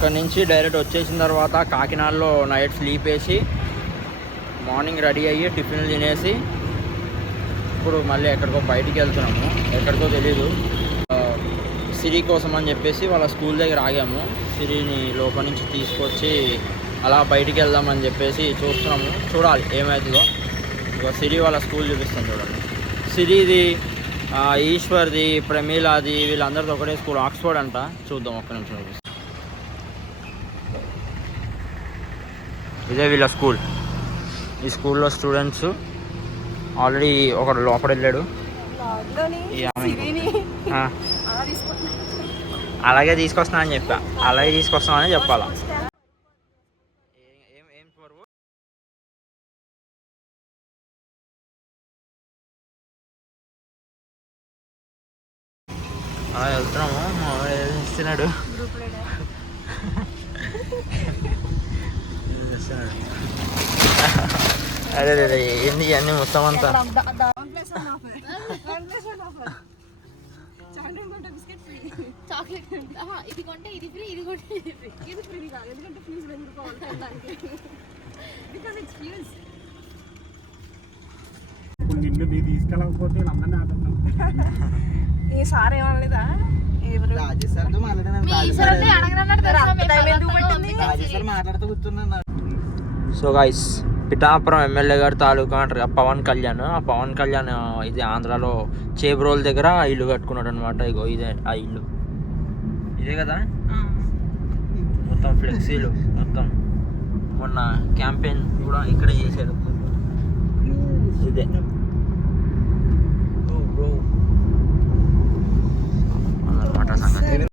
అక్కడి నుంచి డైరెక్ట్ వచ్చేసిన తర్వాత కాకినాడలో నైట్ స్లీప్ వేసి మార్నింగ్ రెడీ అయ్యి టిఫిన్లు తినేసి ఇప్పుడు మళ్ళీ ఎక్కడికో బయటికి వెళ్తున్నాము. ఎక్కడికో తెలీదు. సిరి కోసం అని చెప్పేసి వాళ్ళ స్కూల్ దగ్గర ఆగాము. సిరిని లోపల నుంచి తీసుకొచ్చి అలా బయటికి వెళ్దామని చెప్పేసి చూస్తున్నాము. చూడాలి ఏమవుతుందో. ఇక సిరి వాళ్ళ స్కూల్ చూపిస్తాను చూడండి. సిరిది, ఈశ్వర్ది, ప్రమీలాది, వీళ్ళందరితో ఒకటే స్కూల్, ఆక్స్ఫర్డ్ అంట. చూద్దాం, ఒక్క నిమిషం చూపిస్తాం. ఇదే వీళ్ళ స్కూల్. ఈ స్కూల్లో స్టూడెంట్స్ ఆల్రెడీ ఒకడు లోపల వెళ్ళాడు. అలాగే తీసుకొస్తున్నా అని చెప్పా. అలాగే తీసుకొస్తామని చెప్పాలా. అలా వెళ్తున్నాము. ఇస్తున్నాడు అదే అదే ఏంది అన్నీ మొత్తం అంతా. నిన్ను నీ తీసుకెళ్ళకపోతే ఈసారి ఏమనలేదా? సో గైస్, పిఠాపురం ఎమ్మెల్యే గారి తాలూకా అంటారు పవన్ కళ్యాణ్. ఆ పవన్ కళ్యాణ్ ఇది ఆంధ్రాలో చేబ్రోల్ దగ్గర ఇల్లు కట్టుకున్నాడు అనమాట. ఇగో ఇదే ఆ ఇల్లు, ఇదే కదా. మొత్తం ఫ్లెక్సీలు, మొత్తం మొన్న క్యాంపెయిన్ కూడా ఇక్కడే చేశారు. ఇదే అన్నమాట సంగతి.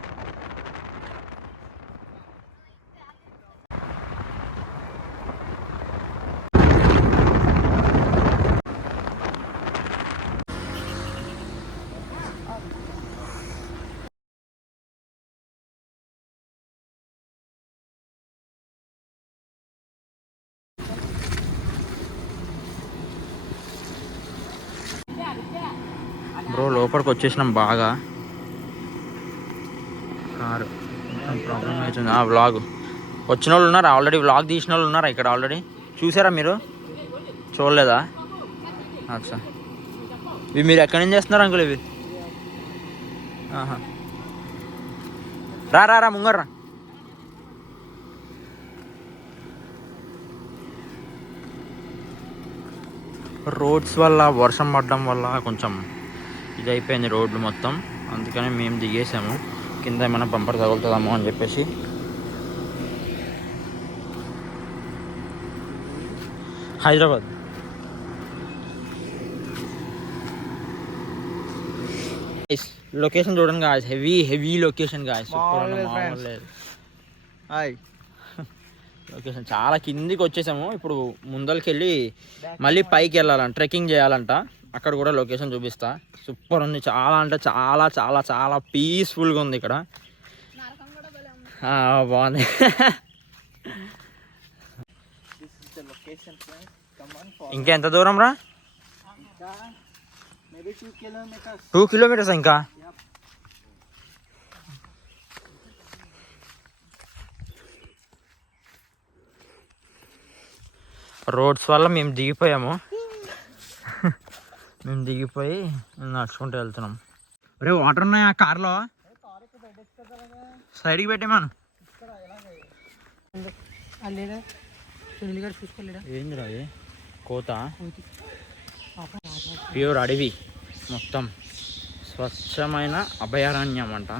బ్రో లోపలికి వచ్చేసినాం. బాగా కారు ప్రాబ్లం అవుతుంది. ఆ వ్లాగ్ వచ్చిన వాళ్ళు ఉన్నారు, ఆల్రెడీ వ్లాగ్ తీసిన వాళ్ళు ఉన్నారా ఇక్కడ? ఆల్రెడీ చూసారా మీరు? చూడలేదా? అచ్చా, ఇవి మీరు ఎక్కడి నుంచి చేస్తున్నారు అంకుల్? ఇవి రా రా రా ముంగర్రా. రోడ్స్ వల్ల, వర్షం పడడం వల్ల కొంచెం ఇది అయిపోయింది రోడ్లు మొత్తం. అందుకని మేము దిగేసాము. కింద ఏమైనా బంపర్ తగులుతుందామో అని చెప్పేసి. హైదరాబాద్ లొకేషన్ చూడండి guys, heavy location guys. Location చాలా కిందికి వచ్చేసాము. ఇప్పుడు ముందరికి వెళ్ళి మళ్ళీ పైకి వెళ్ళాలంట, ట్రెక్కింగ్ చేయాలంట. అక్కడ కూడా లొకేషన్ చూపిస్తా. సూపర్ ఉంది, చాలా అంటే చాలా చాలా చాలా పీస్ఫుల్గా ఉంది ఇక్కడ. బాగుంది. ఇంకెంత దూరం రా? 2 kilometers ఇంకా. రోడ్స్ వల్ల మేము దిగిపోయాము. మేము దిగిపోయి నడుచుకుంటూ వెళ్తున్నాం. అరే వాటర్ ఉన్నాయా కార్లో? సైడ్కి పెట్టేమాను. ఏందిరా అది? కోత. ప్యూర్ అడవి, మొత్తం స్వచ్ఛమైన అభయారణ్యం అంట.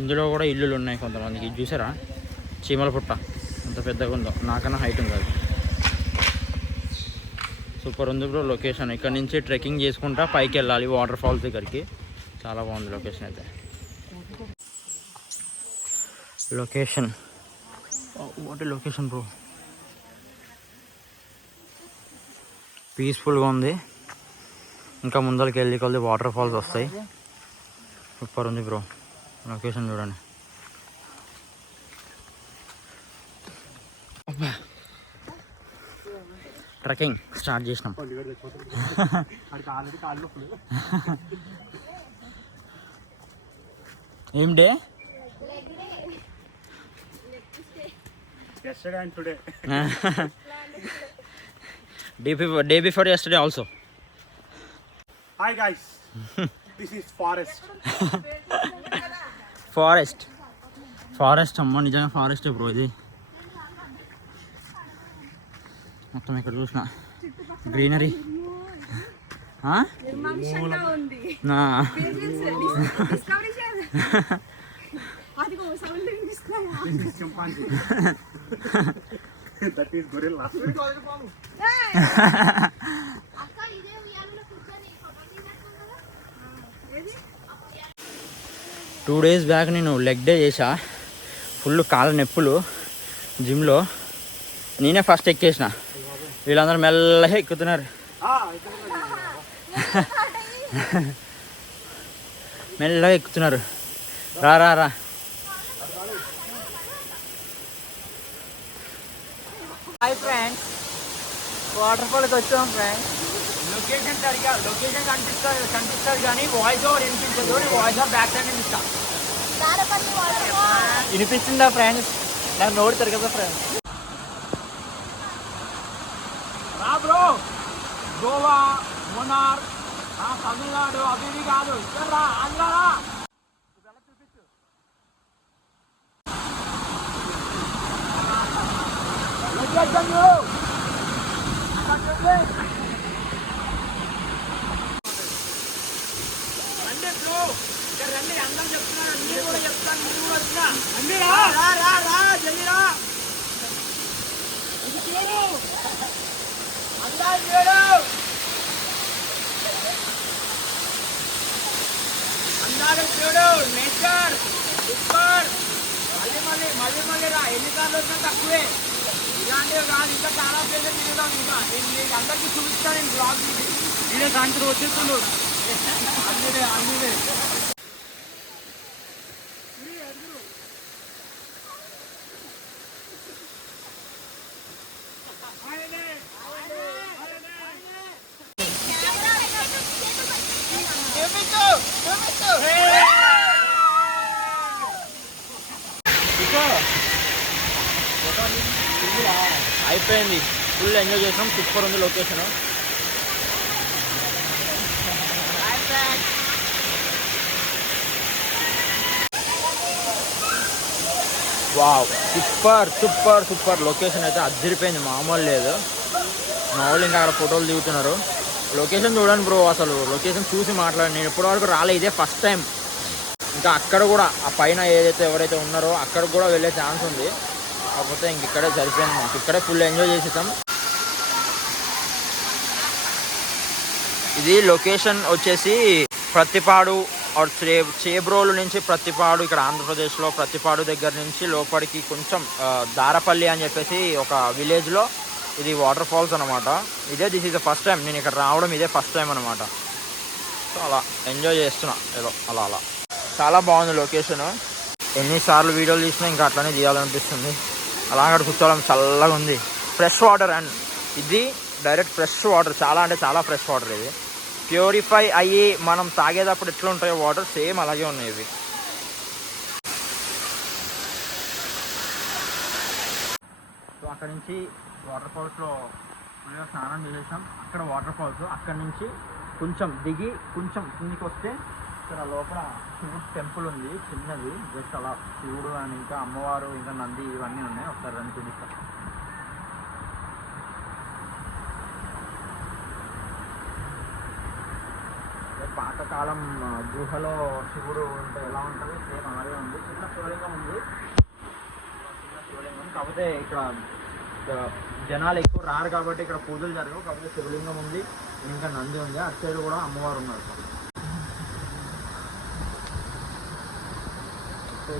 ఇందులో కూడా ఇల్లులు ఉన్నాయి కొంతమందికి. చూసారా చీమల పుట్ట ఎంత పెద్దగా ఉందో, నాకన్నా హైట్ ఉంది అది. సూపర్ ఉంది బ్రో లొకేషన్. ఇక్కడ నుంచి ట్రెక్కింగ్ చేసుకుంటా పైకి వెళ్ళాలి వాటర్ ఫాల్స్ దగ్గరికి. చాలా బాగుంది లొకేషన్ అయితే. లొకేషన్ వాటి లొకేషన్ బ్రో పీస్ఫుల్గా ఉంది. ఇంకా ముందరికి వెళ్ళి కొద్ది వాటర్ ఫాల్స్ వస్తాయి. సూపర్ ఉంది బ్రో లొకేషన్ చూడండి. ట్రెక్కింగ్ స్టార్ట్ చేసినాం. ఏం day yesterday and today. Day before yesterday also. Hi guys, this is forest. Forest అమ్మ, నిజంగా ఫారెస్ట్ బ్రో ఇది. మొత్తం ఇక్కడ చూసిన greenery. This is chimpanzee. That is gorilla. 2 days back నేను లెగ్ డే చేసా. ఫుల్ కాళ్ళ నొప్పులు జిమ్లో. నేనే ఫస్ట్ ఎక్కేసిన, వీళ్ళందరూ మెల్లగా ఎక్కుతున్నారు. మెల్లగా ఎక్కుతున్నారు. రా రా రా. హాయ్ ఫ్రెండ్స్, వాటర్ ఫాల్కి వచ్చాం ఫ్రెండ్స్. లొకేషన్ సరిగా లొకేషన్ కనిపిస్తుంది కానీ వాయిస్ ఓవర్ వినిపించదు. వాయిస్ ఓవర్ బ్యాక్ సైడ్ ఇస్తా. వినిపిస్తుందా ఫ్రెండ్స్? నాకు నోడుతారు కదా ఫ్రెండ్స్. రా బ్రో, గోవా, మున్నార్, తమిళనాడు అవి ఇవి కాదు, ఇక్కడ రా, ఆంధ్ర రా. చూపించు. రండి బ్రో, ఇక్కడ రండి. అందరం చెప్తున్నారు, మీరు కూడా చెప్తాను, మీరు కూడా వచ్చినా. రండి రా రా రా రా, జల్లి రా. ఇది చూడు, అందాలు చూడు, అందాలు చూడు. Nature super. మళ్ళీ రా. ఎన్నిసార్లు వచ్చినా తక్కువే. ఇలాంటివి కాదు, ఇంకా చాలా ప్లేసెస్ తిరుగుతాం. ఇంకా నేను మీకు అందరికీ చూపిస్తాను. నేను బ్లాగ్ వీడియో సాయంత్రం వచ్చేస్తుండు. అన్నీ అయిపోయింది. ఫుల్ ఎంజాయ్ చేసాం. సూపర్ ఉంది location. Wow, super super super location అయితే అదిరిపోయింది, మామూలు లేదు. మా వాళ్ళు ఇంకా అక్కడ ఫోటోలు దిగుతున్నారు. లొకేషన్ చూడండి బ్రో, అసలు లొకేషన్ చూసి మాట్లాడండి. నేను ఇప్పటివరకు రాలే, ఇదే ఫస్ట్ టైం. ఇంకా అక్కడ కూడా ఆ పైన ఎవరైతే ఉన్నారో అక్కడ కూడా వెళ్ళే ఛాన్స్ ఉంది. కాకపోతే ఇంక ఇక్కడే సరిపోయింది. మాకు ఇక్కడే ఫుల్ ఎంజాయ్ చేసేసాం. ఇది లొకేషన్ వచ్చేసి ప్రత్తిపాడు ఆర్ చేబ్రోలు నుంచి ప్రత్తిపాడు, ఇక్కడ ఆంధ్రప్రదేశ్లో ప్రత్తిపాడు దగ్గర నుంచి లోపలికి కొంచెం దారపల్లి అని చెప్పేసి ఒక విలేజ్లో ఇది వాటర్ ఫాల్స్ అనమాట. This is the first time నేను ఇక్కడ రావడం, ఇదే ఫస్ట్ టైం అనమాట. సో అలా ఎంజాయ్ చేస్తున్నా ఏదో అలా. చాలా బాగుంది లొకేషన్. ఎన్నిసార్లు వీడియోలు తీసినా ఇంకా అట్లనే తీయాలనిపిస్తుంది. అలా అక్కడ కూర్చోవడం చల్లగా ఉంది. ఫ్రెష్ వాటర్, అండ్ ఇది డైరెక్ట్ ఫ్రెష్ వాటర్. చాలా అంటే చాలా ఫ్రెష్ వాటర్. ఇది ప్యూరిఫై అయ్యి మనం తాగేటప్పుడు ఎట్లా ఉంటాయో వాటర్ సేమ్ అలాగే ఉన్నాయి ఇవి. సో అక్కడ నుంచి వాటర్ ఫాల్స్లో ఫుల్గా స్నానం చేసేసాం. అక్కడ వాటర్ ఫాల్స్, అక్కడ నుంచి కొంచెం దిగి కొంచెం కిందికి వస్తే ఇక్కడ లోపల శివుడు టెంపుల్ ఉంది చిన్నది. జస్ట్ అలా శివుడు అని ఇంకా అమ్మవారు ఇంకా నంది ఇవన్నీ ఉన్నాయి. ఒకసారి రండి చూపిస్తాం. పాతకాలం గుహలో శివుడు ఉంటే ఎలా ఉంటుంది సేమ్ అలాగే ఉంది. చిన్న శివలింగం ఉంది, చిన్న శివలింగం. కాకపోతే ఇక్కడ జనాలు ఎక్కువ రారు కాబట్టి ఇక్కడ పూజలు జరగవు. కాకపోతే శివలింగం ఉంది, ఇంకా నంది ఉంది. అటు సైడ్ కూడా అమ్మవారు ఉన్నారు.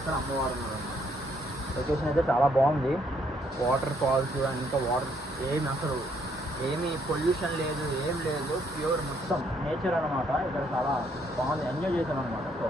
ఇక్కడ అమ్మవారు ఉన్నారు. లొకేషన్ అయితే చాలా బాగుంది. వాటర్ ఫాల్స్ అండ్ ఇంకా వాటర్ ఏమి అసలు ఏమీ పొల్యూషన్ లేదు, ఏం లేదు. ప్యూర్ మొత్తం నేచర్ అనమాట. ఇక్కడ చాలా బాగుంది, ఎంజాయ్ చేశాను అనమాట. సో